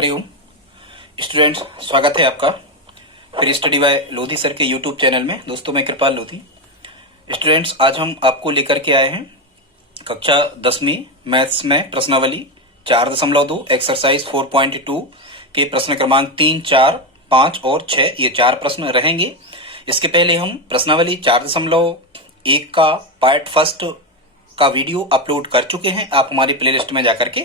Hariom students, स्वागत है आपका फिर स्टडी बाय लोधी सर के यूट्यूब चैनल में। दोस्तों, मैं कृपाल लोधी। स्टूडेंट्स, आज हम आपको लेकर के आए हैं कक्षा 10वीं मैथ्स में प्रश्नावली 4.2 एक्सरसाइज 4.2 के प्रश्न क्रमांक 3, 4, 5 और 6। ये 4 प्रश्न रहेंगे। इसके पहले हम प्रश्नावली 4.1 का पार्ट फर्स्ट का वीडियो अपलोड कर चुके हैं। आप हमारी प्लेलिस्ट में जाकर के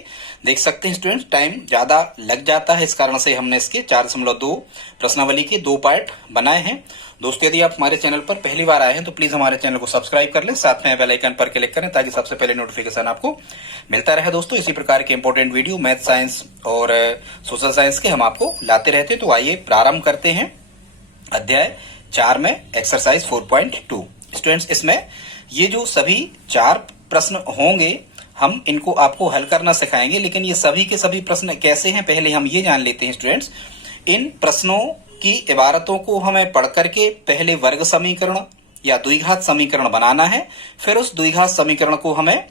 देख सकते हैं। स्टूडेंट्स, टाइम ज्यादा लग जाता है, इस कारण से हमने इसके 4.2 प्रश्नावली के 2 पार्ट बनाए हैं। दोस्तों, यदि आप हमारे चैनल पर पहली बार आए हैं तो प्लीज हमारे चैनल को सब्सक्राइब कर लें, साथ में बेल आइकन पर क्लिक करें ताकि सबसे पहले नोटिफिकेशन आपको मिलता रहे। दोस्तों, इसी प्रकार के इंपॉर्टेंट वीडियो मैथ, साइंस और सोशल साइंस के हम आपको लाते रहते हैं। तो आइए प्रारंभ करते हैं अध्याय 4 में एक्सरसाइज 4.2। स्टूडेंट्स, इसमें ये जो सभी 4 प्रश्न होंगे, हम इनको आपको हल करना सिखाएंगे। लेकिन ये सभी के सभी प्रश्न कैसे हैं, पहले हम ये जान लेते हैं। स्टूडेंट्स, इन प्रश्नों की इबारतों को हमें पढ़ करके पहले वर्ग समीकरण या द्विघात समीकरण बनाना है। फिर उस द्विघात समीकरण को हमें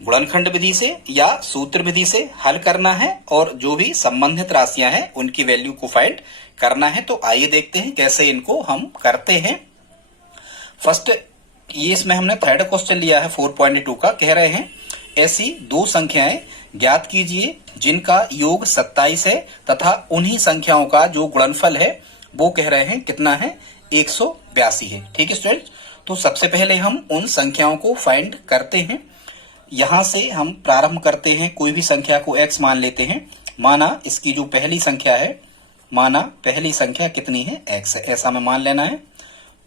गुणनखंड विधि से या सूत्र विधि से हल करना है और जो भी संबंधित राशियां हैं उनकी वैल्यू को फाइंड करना है। तो आइए देखते हैं कैसे इनको हम करते हैं। फर्स्ट, ये इसमें हमने थर्ड क्वेश्चन लिया है 4.2 का। कह रहे हैं ऐसी 2 संख्याएं ज्ञात कीजिए जिनका योग 27 है तथा उन्हीं संख्याओं का जो गुणनफल है वो कह रहे हैं कितना है, 182 है। ठीक है स्टूडेंट्स, तो सबसे पहले हम उन संख्याओं को फाइंड करते हैं। यहां से हम प्रारंभ करते हैं। कोई भी संख्या को x मान लेते हैं। माना इसकी जो पहली संख्या है, माना पहली संख्या कितनी है, x है, ऐसा हमें मान लेना है।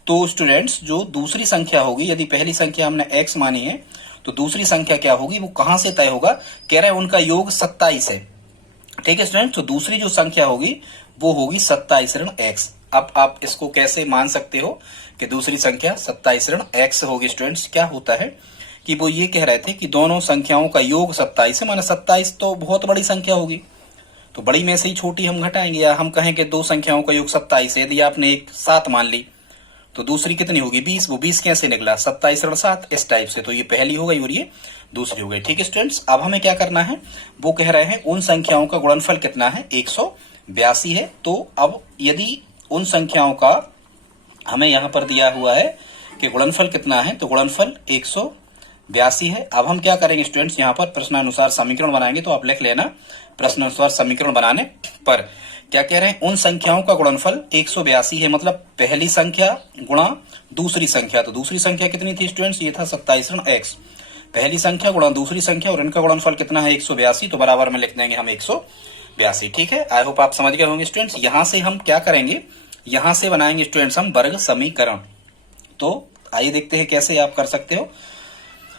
तो स्टूडेंट्स, जो दूसरी संख्या होगी, यदि पहली संख्या हमने x मानी है तो दूसरी संख्या क्या होगी, वो कहां से तय होगा, कह रहे हैं उनका योग 27 है। ठीक है स्टूडेंट्स, तो दूसरी जो संख्या होगी वो होगी 27 ऋण x। अब आप इसको कैसे मान सकते हो कि दूसरी संख्या 27 ऋण x होगी। स्टूडेंट्स, क्या होता है कि वो ये कह रहे थे कि दोनों संख्याओं का योग 27 है, माना 27 तो बहुत बड़ी संख्या होगी, तो बड़ी में से ही छोटी हम घटाएंगे। या हम कहें कि 2 संख्याओं का योग 27 है, यदि आपने एक 7 मान ली तो दूसरी कितनी होगी, 20। वो 20 कैसे निकला, 27 ऋण 7, इस टाइप से। तो ये पहली हो गई और ये दूसरी हो गई। ठीक है स्टूडेंट्स, अब हमें क्या करना है, वो कह रहे हैं उन संख्याओं का गुणनफल कितना है, 182 है। तो अब यदि उन संख्याओं का हमें यहां पर दिया हुआ है कि गुणनफल कितना है, तो गुणनफल 182 है। अब हम क्या करेंगे स्टूडेंट्स, यहाँ पर प्रश्नानुसार समीकरण बनाएंगे। तो आप लिख लेना, प्रश्नानुसार समीकरण बनाने पर क्या कह रहे हैं, उन संख्याओं का गुणनफल 182 है, मतलब पहली संख्या गुणा दूसरी संख्या। तो दूसरी संख्या कितनी थी स्टूडेंट्स, ये था 27 ऋण x। पहली संख्या गुणा दूसरी संख्या और इनका गुणनफल कितना है, 182। तो बराबर में लिख देंगे हम 182। ठीक है, आई होप आप समझ गए होंगे स्टूडेंट्स। यहां से हम क्या करेंगे, यहां से बनाएंगे स्टूडेंट्स हम वर्ग समीकरण। तो आइए देखते हैं कैसे आप कर सकते हो।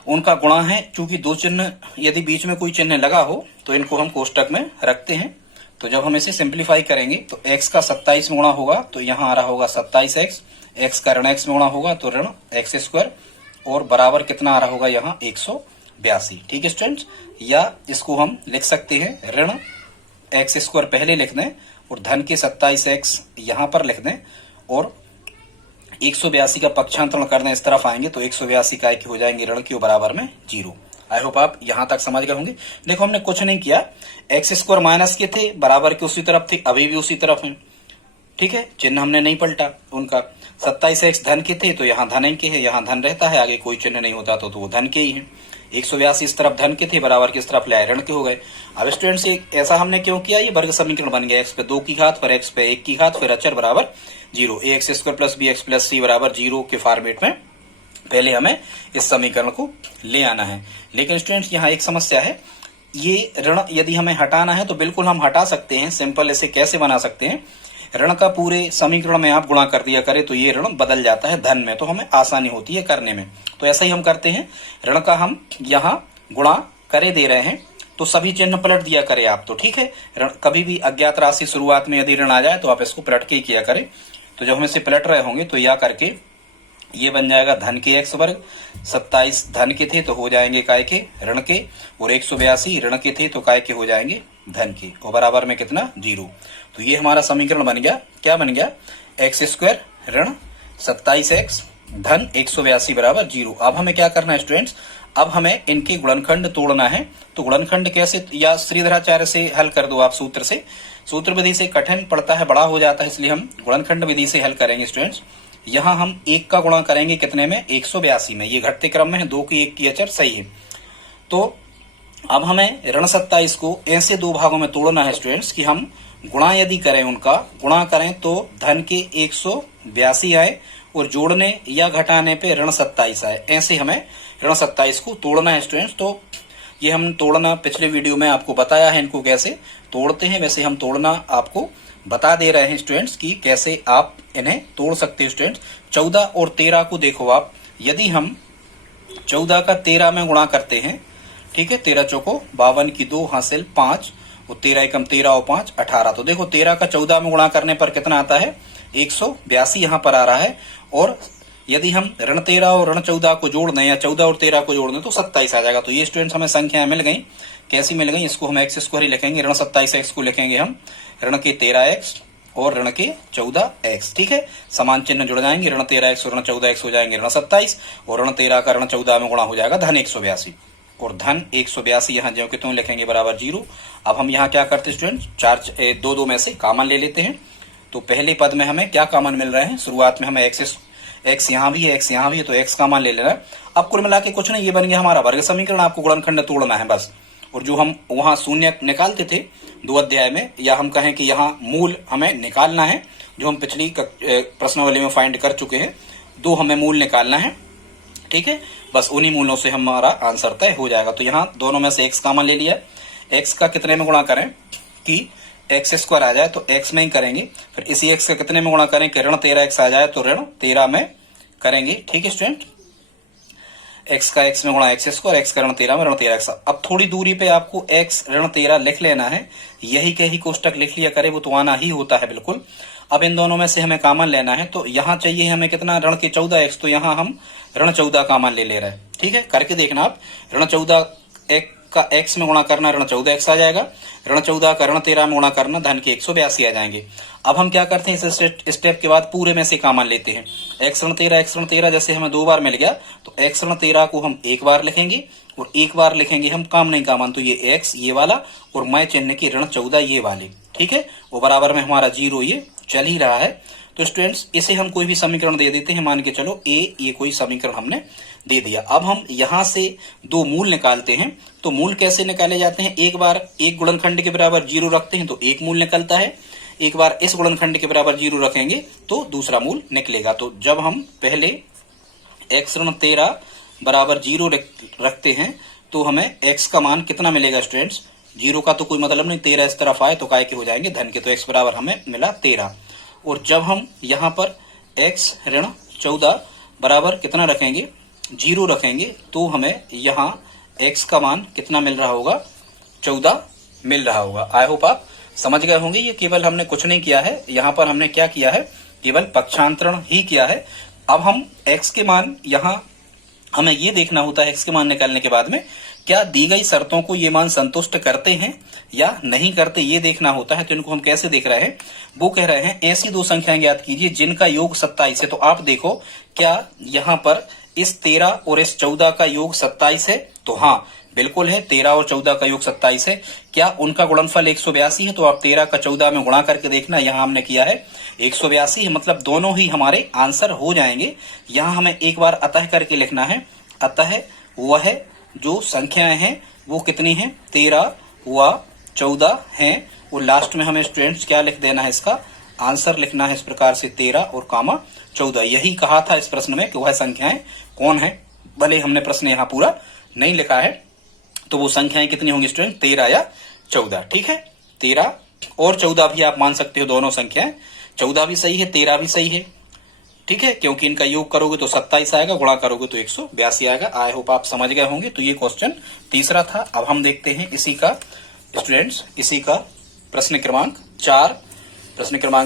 उनका गुणा है, चूंकि 2 चिन्ह यदि बीच में कोई चिन्ह लगा हो तो इनको हम कोष्टक में रखते हैं। तो जब हम इसे सिंप्लीफाई करेंगे तो x का 27 में गुणा होगा तो यहाँ आ रहा होगा 27x, x का ऋण x में गुणा होगा तो ऋण x², और बराबर कितना आ रहा होगा यहाँ 182। ठीक है स्टूडेंट्स, या इसको हम लिख सकते हैं ऋण x² पहले लिख दें और धन के 27x यहाँ पर लिख दें और 182 का पक्षांतरण कर दें, इस तरफ आएंगे तो 182 का हो जाएंगे ऋण के बराबर में 0। आई होप आप यहां तक समझ गए होंगे। देखो, हमने कुछ नहीं किया, x² माइनस के थे, बराबर के उसी तरफ थे, अभी भी उसी तरफ है। ठीक है, चिन्ह हमने नहीं पलटा। उनका 27x धन के थे तो यहाँ धन के है, यहाँ धन रहता है, आगे कोई चिन्ह नहीं होता तो वो धन के ही है। 182 इस तरफ धन के थे, बराबर किस तरफ ले आए, ऋण के हो गए। अब स्टूडेंट्स, ऐसा हमने क्यों किया, ये वर्ग समीकरण बन गया। x पे 2 की घात, फिर x पे 1 की घात, फिर अचर बराबर 0। ax² plus bx plus c बराबर 0 के फॉर्मेट में पहले हमें इस समीकरण को ले आना है। लेकिन स्टूडेंट्स, यहाँ एक समस्या है, ये ऋण यदि हमें हटाना है तो बिल्कुल हम हटा सकते हैं। सिंपल इसे कैसे बना सकते हैं, ऋण का पूरे समीकरण में आप गुणा कर दिया करें तो ये ऋण बदल जाता है धन में, तो हमें आसानी होती है करने में। तो ऐसा ही हम करते हैं, ऋण का हम यहाँ गुणा करे दे रहे हैं तो सभी चिन्ह पलट दिया करें आप। तो ठीक है, कभी भी अज्ञात राशि शुरुआत में यदि ऋण आ जाए तो आप इसको पलट के ही किया करें। तो जब हम इसे पलट रहे होंगे तो या करके ये बन जाएगा धन के x², 27 धन के थे तो हो जाएंगे काय के ऋण के, और 182 ऋण के थे तो काय के हो जाएंगे धन के, और बराबर में कितना, 0। तो ये हमारा समीकरण बन गया, क्या बन गया, x² ऋण 27x धन 182 बराबर 0। अब हमें क्या करना है स्टूडेंट्स, अब हमें इनके गुणनखंड तोड़ना है। तो गुणनखंड कैसे, या श्रीधराचार्य से हल कर दो आप सूत्र से। सूत्र विधि से कठिन पड़ता है, बड़ा हो जाता है, इसलिए हम गुणनखंड विधि से हल करेंगे स्टूडेंट्स। यहाँ हम 1 का गुणा करेंगे कितने में, 182 में। ये घटते क्रम में है, 2 की 1 की अचर, सही है। तो अब हमें ऋण 27 को ऐसे 2 भागों में तोड़ना है स्टूडेंट्स कि हम गुणा यदि करें, उनका गुणा करें तो धन के 182 आए और जोड़ने या घटाने पे ऋण 27 आए। ऐसे हमें ऋण 27 को तोड़ना है स्टूडेंट्स। तो ये हम तोड़ना पिछले वीडियो में आपको बताया है, इनको कैसे तोड़ते हैं, वैसे हम तोड़ना आपको बता दे रहे हैं स्टूडेंट्स कि कैसे आप इन्हें तोड़ सकते हो स्टूडेंट्स। 14 और 13 को देखो आप, यदि हम 14 का 13 में गुणा करते हैं, ठीक है, 13 चौको 52 की 2 हासिल 5 और 13 एकम 13 और 5 18। तो देखो 13 का 14 में गुणा करने पर कितना आता है, 182 यहाँ पर आ रहा है। और यदि हम ऋण 13 और ऋण 14 को जोड़ दें या 14 और 13 को जोड़ दें तो 27 आ जाएगा। तो ये स्टूडेंट्स हमें संख्याएं मिल गई। कैसी मिल गई, इसको हम एक्स स्क्वायर ही लिखेंगे। ऋण 27x को लिखेंगे हम ऋण के 13x और ऋण के 14x, ठीक है। समान चिन्ह जुड़ जाएंगे, ऋण 13x और ऋण 14x हो जाएंगे ऋण 27 और ऋण 13 का ऋण 14 में गुणा हो जाएगा धन 182 और धन 182 यहाँ जो कि तुम लिखेंगे बराबर 0। अब हम यहाँ क्या करते हैं स्टूडेंट, 2 में से कॉमन ले लेते हैं। तो पहले पद में हमें क्या कॉमन मिल रहे हैं, शुरुआत में हमें एक्स यहाँ भी है, एक्स यहाँ भी है, तो एक्स कॉमन ले लेना। अब कुल मिला के कुछ नहीं, ये बन गया हमारा वर्ग समीकरण। आपको गुणनखंड तोड़ना है बस। और जो हम वहां शून्य निकालते थे 2 अध्याय में, या हम कहें कि यहाँ मूल हमें निकालना है, जो हम पिछली प्रश्नावली में फाइंड कर चुके हैं। 2 हमें मूल निकालना है, ठीक है। बस उन्हीं मूलों से हमारा आंसर तय हो जाएगा। तो यहाँ दोनों में से एक्स कॉमन ले लिया। एक्स का कितने में गुणा करें कि एक्स स्क्वायर आ जाए, तो एक्स में ही करेंगे। फिर इसी एक्स का कितने में गुणा करें कि ऋण 13x आ जाए, तो ऋण 13 में करेंगे, ठीक है स्टूडेंट। एक्स का एक्स में गुणा एक्स स्क्वायर, एक्स का ऋण 13 में ऋण 13x। अब थोड़ी दूरी पे आपको एक्स ऋण 13 लिख लेना है। यही कहीं कोष्टक लिख लिया करे, वो तो आना ही होता है बिल्कुल। अब इन दोनों में से हमें कॉमन लेना है। तो यहाँ चाहिए हमें कितना, ऋण के 14x, तो यहाँ हम ऋण 14 कॉमन ले रहे हैं, ठीक है। करके देखना आप, ऋण 14 का x में गुणा करना ऋण 14x आ जाएगा, ऋण 14 का ऋण 13 में गुणा करना धन के 182 आ जाएंगे। अब हम क्या करते हैं, इस स्टेप के बाद पूरे में से कॉमन लेते हैं। x ऋण 13 जैसे हमें 2 बार मिल गया, तो x ऋण 13 को हम 1 बार लिखेंगे और 1 बार लिखेंगे हम काम नहीं कॉमन, तो ये x ये वाला और मैं चिन्ह की ऋण 14 ये वाले, ठीक है। वो बराबर में हमारा 0 ये चल ही रहा है। तो स्टूडेंट्स इसे हम कोई भी समीकरण दे देते हैं, मान के चलो a, ये कोई समीकरण हमने दे दिया। अब हम यहां से 2 मूल निकालते हैं। तो मूल कैसे निकाले जाते हैं, एक बार एक गुणनखंड के बराबर 0 रखते हैं तो एक मूल निकलता है, एक बार इस गुणनखंड के बराबर 0 रखेंगे तो दूसरा मूल निकलेगा। तो जब हम पहले x ऋण 13 बराबर 0 रखते हैं तो हमें x का मान कितना मिलेगा स्टूडेंट्स, 0 का तो कोई मतलब नहीं, 13 इस तरफ आए तो काय के हो जाएंगे धन के, तो x बराबर हमें मिला 13। और जब हम यहाँ पर x ऋण 14 बराबर कितना रखेंगे, 0 रखेंगे, तो हमें यहाँ x का मान कितना मिल रहा होगा, 14 मिल रहा होगा। आई होप आप समझ गए होंगे। ये केवल हमने कुछ नहीं किया है, यहाँ पर हमने क्या किया है, केवल पक्षांतरण ही किया है। अब हम x के मान, यहाँ हमें ये देखना होता है x के मान निकालने के बाद में क्या दी गई शर्तों को ये मान संतुष्ट करते हैं या नहीं करते, ये देखना होता है। तो इनको हम कैसे देख रहे हैं, वो कह रहे हैं ऐसी 2 संख्याएं ज्ञात कीजिए जिनका योग 27 है। तो आप देखो क्या यहाँ पर इस 13 और इस 14 का योग 27 है, तो हाँ बिल्कुल है, 13 और 14 का योग 27 है। क्या उनका गुणनफल 182 है, तो आप 13 का 14 में गुणा करके देखना, यहाँ हमने किया है 182 है, मतलब दोनों ही हमारे आंसर हो जाएंगे। यहाँ हमें एक बार अतः करके लिखना है, अतः वह जो संख्याएं हैं वो कितनी हैं, 13 व 14 हैं। और लास्ट में हमें स्टूडेंट्स क्या लिख देना है, इसका आंसर लिखना है इस प्रकार से 13 और 14। यही कहा था इस प्रश्न में कि वह संख्याएं कौन है। भले हमने प्रश्न यहाँ पूरा नहीं लिखा है, तो वो संख्याएं कितनी होंगी स्टूडेंट, 13 या 14, ठीक है। 13 और 14 भी आप मान सकते हो, दोनों संख्याएं, 14 भी सही है, 13 भी सही है, ठीक है, क्योंकि इनका योग करोगे तो 27 आएगा, गुणा करोगे तो 182 आएगा। आई होप आप समझ गए होंगे। तो ये क्वेश्चन तीसरा था। अब हम देखते हैं इसी का स्टूडेंट्स, इसी का प्रश्न क्रमांक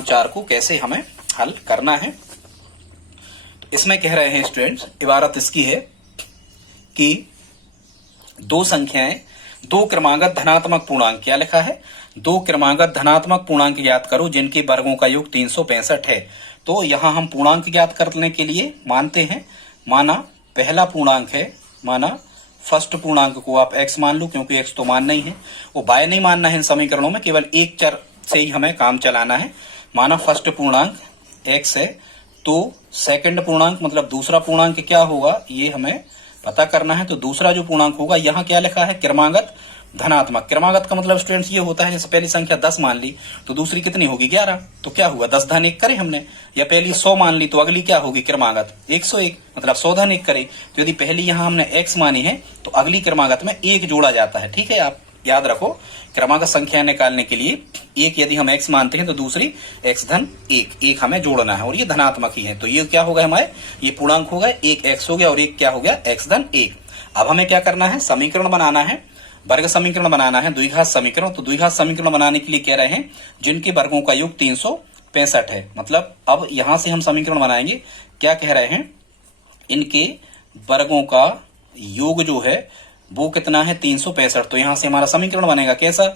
4 को कैसे हमें हल करना है। तो इसमें कह रहे हैं स्टूडेंट्स, इबारत इसकी है कि 2 संख्याएं 2 क्रमागत धनात्मक पूर्णांक, क्या लिखा है, 2 क्रमागत धनात्मक पूर्णांक ज्ञात करो जिनके वर्गों का योग 365 है। तो यहां हम पूर्णांक ज्ञात करने के लिए मानते हैं, माना पहला पूर्णांक है, माना फर्स्ट पूर्णांक को आप x मान लो, क्योंकि x तो मानना ही है, वो बाय नहीं मानना है इन समीकरणों में, केवल एक चर से ही हमें काम चलाना है। माना फर्स्ट पूर्णांक x है, तो सेकंड पूर्णांक मतलब दूसरा पूर्णांक क्या होगा ये हमें पता करना है। तो दूसरा जो पूर्णांक होगा, यहाँ क्या लिखा है, क्रमागत धनात्मक। क्रमागत का मतलब स्टूडेंट्स ये होता है, जैसे पहली संख्या 10 मान ली तो दूसरी कितनी होगी 11, तो क्या हुआ 10 धन 1 करे हमने। या पहली 100 मान ली तो अगली क्या होगी क्रमागत 101, मतलब 100 धन 1 करे। तो यदि पहली यहाँ हमने x मानी है तो अगली क्रमागत में 1 जोड़ा जाता है। ठीक है, आप याद रखो, क्रमागत संख्या निकालने के लिए एक यदि हम x मानते हैं तो दूसरी x धन 1 हमें जोड़ना है, और ये धनात्मक ही है। तो ये क्या होगा हमारे, ये पूर्णांक हो गए, एक x हो गया और एक क्या हो गया x धन 1। अब हमें क्या करना है, समीकरण बनाना है, वर्ग समीकरण बनाना है, द्विघात समीकरण। तो द्विघात समीकरण बनाने के लिए कह रहे हैं जिनके वर्गों का योग 365 है। मतलब अब यहां से हम समीकरण बनाएंगे, क्या कह रहे हैं, इनके वर्गों का योग जो है वो कितना है 365। तो यहां से हमारा समीकरण बनेगा कैसा,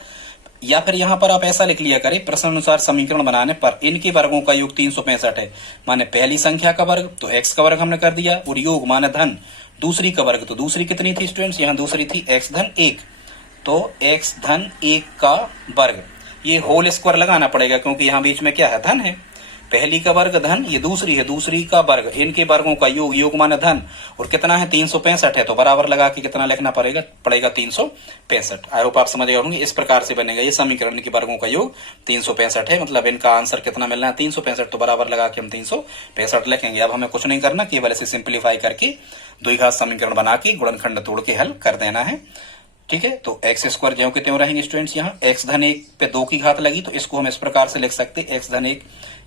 या फिर यहां पर आप ऐसा लिख लिया करें, प्रश्न अनुसार समीकरण बनाने पर इनके वर्गों का योग 365 है। माने पहली संख्या का वर्ग तो x का वर्ग हमने कर दिया, और योग माने धन दूसरी का वर्ग। तो दूसरी कितनी थी स्टूडेंट्स, यहाँ दूसरी थी x धन 1, तो x धन 1 का वर्ग। ये होल स्क्वायर लगाना पड़ेगा क्योंकि यहाँ बीच में क्या है, धन है। पहली का वर्ग धन, ये दूसरी है, दूसरी का वर्ग, इनके वर्गों का योग, योग माने धन, और कितना है 365 है, तो बराबर लगा के कितना लिखना पड़ेगा 365। आई होप आप समझ गए होंगे। इस प्रकार से बनेगा ये समीकरण, के वर्गों का योग 365 है, मतलब इनका आंसर कितना मिलना है 365। तो बराबर लगा के हम 365 लिखेंगे। अब हमें कुछ नहीं करना, केवल इसे सिंप्लीफाई करके द्विघात समीकरण बना के गुणनखंड तोड़ के हल कर देना है। ठीक है, तो एक्स स्क्वायर ज्यों के त्यों रहेंगे स्टूडेंट्स। यहाँ x धन 1 पे 2 की घात लगी तो इसको हम इस प्रकार से लिख सकते हैं, x धन 1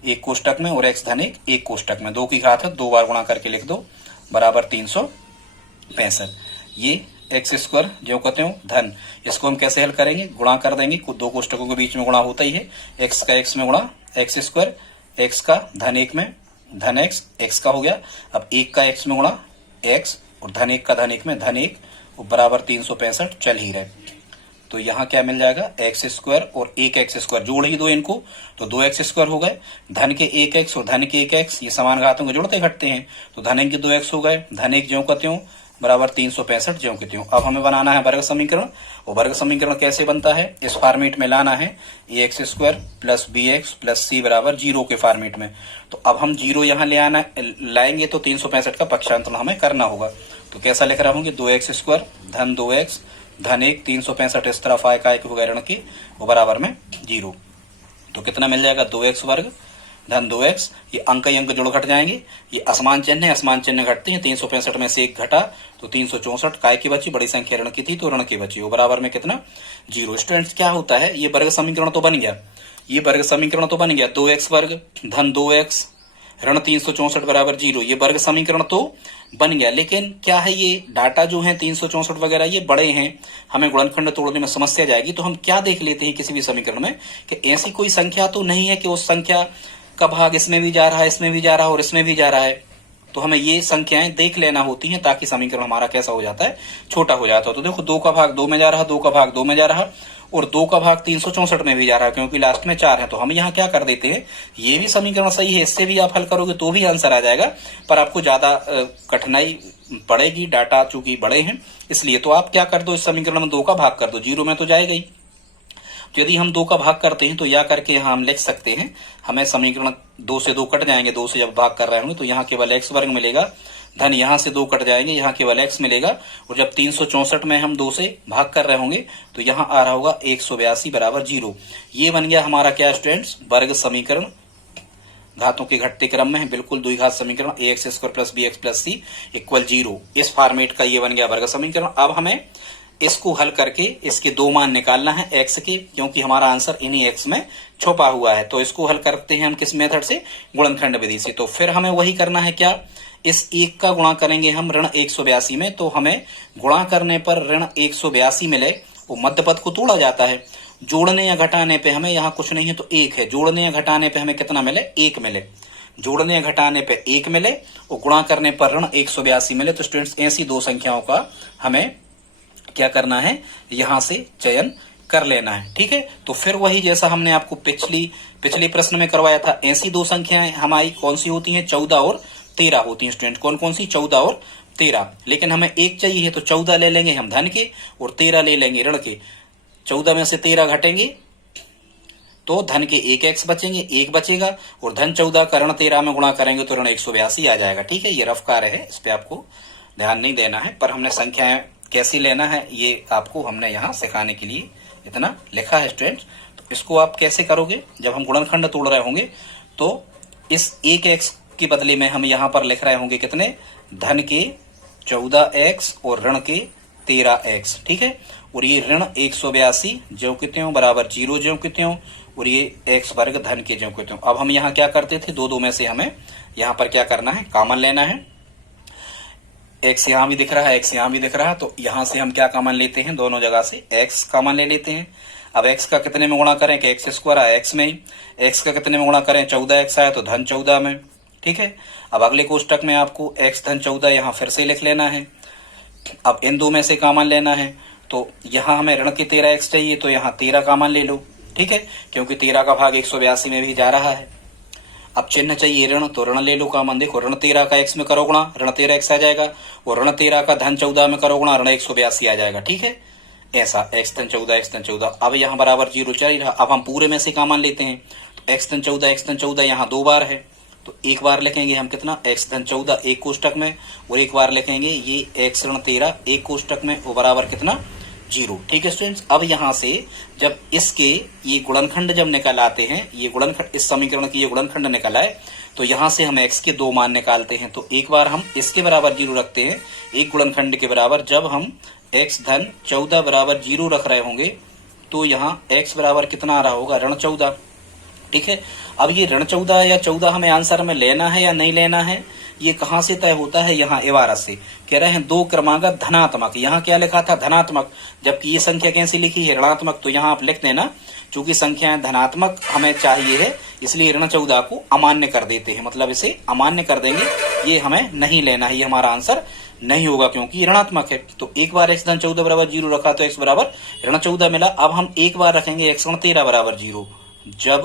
एक कोष्टक में और x धन 1 एक कोष्टक में, 2 की घात है 2 बार गुणा करके लिख दो, बराबर 365। ये एक्स स्क्वायर ज्यों का त्यों धन, इसको हम कैसे हल करेंगे, गुणा कर देंगे, दो कोष्टकों के बीच में गुणा होता ही है, x का x में गुणा एक्स स्क्वायर, x का धन 1 में धन x का हो गया। अब 1 का x में गुणा x, और धन 1 का धन 1 में धन 1, बराबर 365 चल ही रहे। तो यहाँ क्या मिल जाएगा, एक्स स्क्वायर और एक एक्स स्क्वायर, जोड़ ही दो इनको तो 2x स्क्वायर हो गए। धन के 1x और धन के 1x ये समान घातों के जोड़ते घटते हैं, तो धन के 2x हो गए, धन 1 ज्यों का त्यों, बराबर 365 ज्यों के त्यों। अब हमें बनाना है वर्ग समीकरण, और वर्ग समीकरण कैसे बनता है, इस फॉर्मेट में लाना है, ax square plus bx plus c बराबर 0 के फॉर्मेट में। तो अब हम 0 यहाँ ले आना लाएंगे तो 365 का पक्षांतरण हमें करना होगा। तो कैसा लिख रहा हूँ, 2x स्क्वायर धन 2x धन 1 365 इस तरफ आए का एक वगैरह की, वो बराबर में 0। तो कितना मिल जाएगा, 2x वर्ग धन 2x, ये अंक ही अंक जोड़ घट जाएंगे, ये असमान चिन्ह है, असमान चिन्ह घटते हैं, 365 में से 1 घटा तो 364, काय की बची, बड़ी संख्या ऋण की थी तो ऋण की बची, वो बराबर में कितना 0। स्टूडेंट्स क्या होता है, ये वर्ग समीकरण तो बन गया, ये वर्ग समीकरण तो बन गया, 2x वर्ग धन 2x ऋण 364 बराबर 0, ये वर्ग समीकरण तो बन गया। लेकिन क्या है, ये डाटा जो है 364 वगैरह ये बड़े हैं, हमें गुणनखंड तोड़ने में समस्या जाएगी। तो हम क्या देख लेते हैं किसी भी समीकरण में कि ऐसी कोई संख्या तो नहीं है कि उस संख्या का भाग इसमें भी जा रहा है, इसमें भी जा रहा है और इसमें भी जा रहा है। तो हमें ये संख्याएं देख लेना होती हैं ताकि समीकरण हमारा कैसा हो जाता है, छोटा हो जाता है। तो देखो 2 का भाग 2 में जा रहा, 2 का भाग 2 में जा रहा, और 2 का भाग 364 में भी जा रहा है, क्योंकि लास्ट में 4 है। तो हम यहाँ क्या कर देते हैं, ये भी समीकरण सही है, इससे भी आप हल करोगे तो भी आंसर आ जाएगा, पर आपको ज्यादा कठिनाई पड़ेगी, डाटा चूंकि बड़े हैं इसलिए। तो आप क्या कर दो, इस समीकरण में 2 का भाग कर दो, 0 में तो जाएगा ही। तो यदि हम 2 का भाग करते हैं तो या करके यहाँ हम लिख सकते हैं, हमें समीकरण 2 से 2 कट जाएंगे, 2 से जब भाग कर रहे होंगे तो यहाँ केवल एक्स वर्ग मिलेगा, धन यहाँ से 2 कट जाएंगे, यहाँ केवल x मिलेगा, और जब 364 में हम 2 से भाग कर रहे होंगे तो यहाँ आ रहा होगा 182 बराबर 0। ये बन गया हमारा क्या स्टूडेंट्स, वर्ग समीकरण, घातों के घटते क्रम में है, बिल्कुल द्विघात समीकरण, ax square plus bx plus c equal 0, इस फॉर्मेट का ये बन गया वर्ग समीकरण। अब हमें इसको हल करके इसके 2 मान निकालना है x के, क्योंकि हमारा आंसर इन्हीं x में छुपा हुआ है। तो इसको हल करते हैं हम किस मेथड से, गुणनखंड विधि से। तो फिर हमें वही करना है, क्या, इस 1 का गुणा करेंगे हम ऋण 182 में, तो हमें गुणा करने पर ऋण 182 मिले, वो मध्य पद को तोड़ा जाता है। जोड़ने या घटाने पे हमें यहाँ कुछ नहीं है तो 1 है, जोड़ने या घटाने पे हमें कितना मिले, 1 मिले, जोड़ने या घटाने पे 1 मिले और गुणा करने पर ऋण 182 मिले। तो स्टूडेंट्स ऐसी 2 संख्याओं का हमें क्या करना है, यहां से चयन कर लेना है। ठीक है, तो फिर वही जैसा हमने आपको पिछले प्रश्न में करवाया था, ऐसी 2 संख्याएं हमारी कौन सी होती हैं, 14 और 13 होती हैं। स्टूडेंट कौन कौन सी, 14 और 13, लेकिन हमें 1 चाहिए है तो 14 ले लेंगे हम धन के और 13 ले लेंगे ऋण के। 14 में से 13 घटेंगे तो धन के 1x बचेंगे, 1 बचेगा और धन 14 का ऋण 13 में गुणा करेंगे तो ऋण 182 आ जाएगा। ठीक है, ये रफ कार्य है, इस पे आपको ध्यान नहीं देना है, पर हमने संख्याएं कैसी लेना है ये आपको हमने यहाँ सिखाने के लिए इतना लिखा है स्टूडेंट्स। तो इसको आप कैसे करोगे, जब हम गुणनखंड तोड़ रहे होंगे तो इस 1x के बदले में हम यहाँ पर लिख रहे होंगे कितने, धन के 14x और ऋण के 13x। ठीक है, और ये ऋण 182 ज्यों के त्यों बराबर 0 ज्यों के त्यों, और ये x वर्ग धन के ज्यों के त्यों। अब हम यहाँ क्या करते थे, दो में से हमें यहाँ पर क्या करना है, कॉमन लेना है। x यहाँ भी दिख रहा है, x यहाँ भी दिख रहा है, तो यहाँ से हम क्या कॉमन लेते हैं, दोनों जगह से x कॉमन ले लेते हैं। अब x का कितने में गुणा करें कि x स्क्वायर आया x में ही, x का कितने में गुणा करें 14x आया तो धन 14 में। ठीक है, अब अगले कोष्टक में आपको x धन 14 यहाँ फिर से लिख लेना है। अब इन दो में से कॉमन लेना है, तो यहाँ हमें ऋण के 13x चाहिए तो यहाँ 13 कॉमन ले लो। ठीक है, क्योंकि 13 का भाग 182 में भी जा रहा है। अब चिन्ह चाहिए ऋण, तो ऋण ले लो कॉमन। देखो ऋण 13 का x में करो गुणा, ऋण 13x आ जाएगा, और ऋण 13 का धन 14 में करो गुणा, ऋण 182 आ जाएगा। ठीक है, ऐसा x धन 14 x धन 14। अब यहाँ बराबर 0 चल ही रहा। अब हम पूरे में से कॉमन लेते हैं, तो x धन 14 यहाँ 2 बार है, तो एक बार लिखेंगे हम कितना, x धन 14 एक कोष्टक में, और एक बार लिखेंगे ये x ऋण 13 एक कोष्टक में, वो बराबर कितना 0। ठीक है स्टूडेंट्स, अब यहाँ से जब इसके ये गुणनखंड जब निकल आते हैं, ये गुणनखंड इस समीकरण की ये गुणनखंड निकल आए, तो यहाँ से हम x के 2 मान निकालते हैं। तो एक बार हम इसके बराबर 0 रखते हैं, एक गुणनखंड के बराबर। जब हम x धन 14 बराबर 0 रख रहे होंगे तो यहाँ x बराबर कितना आ रहा होगा, ऋण 14। ठीक है, अब ये ऋण 14 या 14 हमें आंसर में लेना है या नहीं लेना है, ये कहां से तय होता है, यहाँ इबारत से। कह रहे हैं दो क्रमागत धनात्मक, यहाँ क्या लिखा था धनात्मक, जबकि ये संख्या कैसी लिखी है ऋणात्मक, तो यहाँ आप लिख देना चूंकि संख्याएं धनात्मक हमें चाहिए है इसलिए ऋण 14 को अमान्य कर देते हैं, मतलब इसे अमान्य कर देंगे, ये हमें नहीं लेना है, ये हमारा आंसर नहीं होगा क्योंकि ऋणात्मक है। तो एक बार x धन 14 बराबर 0 रखा तो x बराबर ऋण 14 मिला। अब हम एक बार रखेंगे x ऋण 13 बराबर 0। जब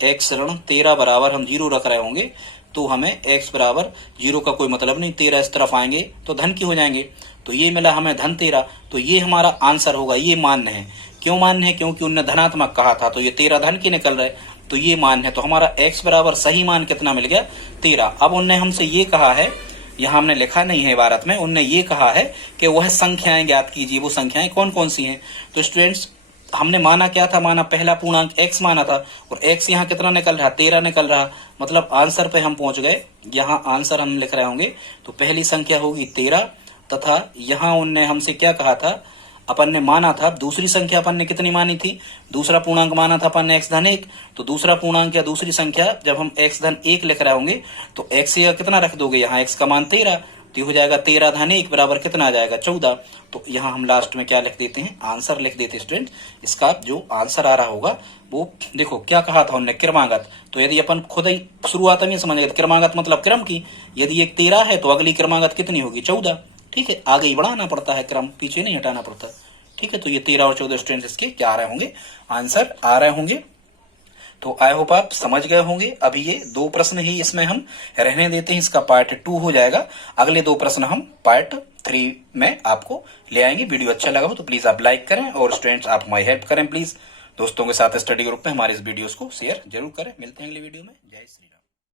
x ऋण 13 बराबर हम 0 रख रहे होंगे तो हमें x बराबर 0 का कोई मतलब नहीं, 13 इस तरफ आएंगे तो धन की हो जाएंगे, तो ये मिला हमें धन 13, तो ये हमारा आंसर होगा। ये मान्य है, क्यों मान्य है, क्योंकि उनने धनात्मक कहा था तो ये 13 धन के निकल रहे, तो ये मान्य है। तो हमारा x बराबर सही मान कितना मिल गया 13। अब उनने हमसे ये कहा है, यहाँ हमने लिखा नहीं है इबारत में, उनने ये कहा है कि वह संख्याएं ज्ञात कीजिए, वो संख्याएं कौन कौन सी हैं। तो स्टूडेंट्स हमने माना क्या था, माना पहला पूर्णांक x माना था, और x यहाँ कितना निकल रहा 13 निकल रहा, मतलब आंसर पे हम पहुंच गए। यहाँ आंसर हम लिख रहे होंगे तो पहली संख्या होगी 13, तथा यहाँ उनने हमसे क्या कहा था, अपन ने माना था दूसरी संख्या अपन ने कितनी मानी थी, दूसरा पूर्णांक माना था अपन ने x धन 1, तो दूसरा पूर्णांक या दूसरी संख्या जब हम x धन 1 लिख रहे होंगे तो x या कितना रख दोगे, यहाँ x का मान 13, तो हो जाएगा 13 धन 1 बराबर कितना आ जाएगा 14। तो यहाँ हम लास्ट में क्या लिख देते हैं, आंसर लिख देते हैं स्टूडेंट। इसका जो आंसर आ रहा होगा वो देखो क्या कहा था उन्होंने, क्रमागत। तो यदि अपन खुद ही शुरुआत में समझ गए क्रमागत मतलब क्रम की, यदि एक 13 है तो अगली क्रमागत कितनी होगी 14। ठीक है, आगे ही बढ़ाना पड़ता है क्रम, पीछे नहीं हटाना पड़ता। ठीक है, तो ये 13 और 14 स्टूडेंट्स इसके क्या आ रहे होंगे, आंसर आ रहे होंगे। तो आई होप आप समझ गए होंगे। अभी ये 2 प्रश्न ही इसमें हम रहने देते हैं, इसका पार्ट 2 हो जाएगा, अगले 2 प्रश्न हम पार्ट 3 में आपको ले आएंगे। वीडियो अच्छा लगा हो तो प्लीज आप लाइक करें, और स्टूडेंट्स आप हमारी हेल्प करें प्लीज, दोस्तों के साथ स्टडी ग्रुप में हमारे इस वीडियोस को शेयर जरूर करें। मिलते हैं अगले वीडियो में, जय श्री राम।